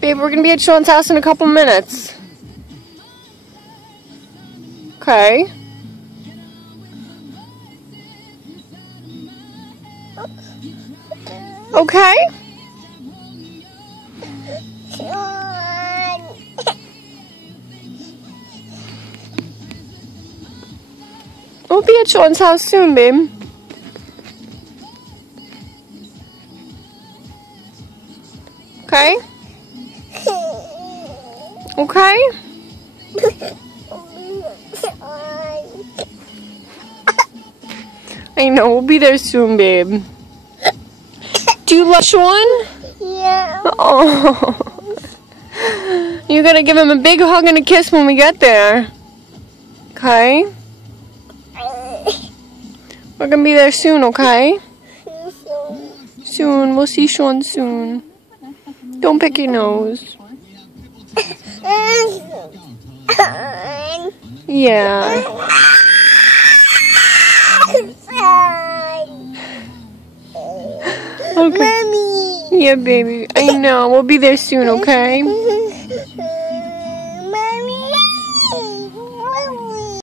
Babe, we're gonna be at Sean's house in a couple minutes. Okay. Okay. We'll be at Sean's house soon, babe. Okay? Okay? I know, we'll be there soon, babe. Do you love Sean? Yeah. Oh. You're gonna give him a big hug and a kiss when we get there. Okay? We're gonna be there soon, okay? Soon. We'll see Sean soon. Don't pick your nose. Yeah. Okay. Mommy. Yeah, baby. I know. We'll be there soon, okay?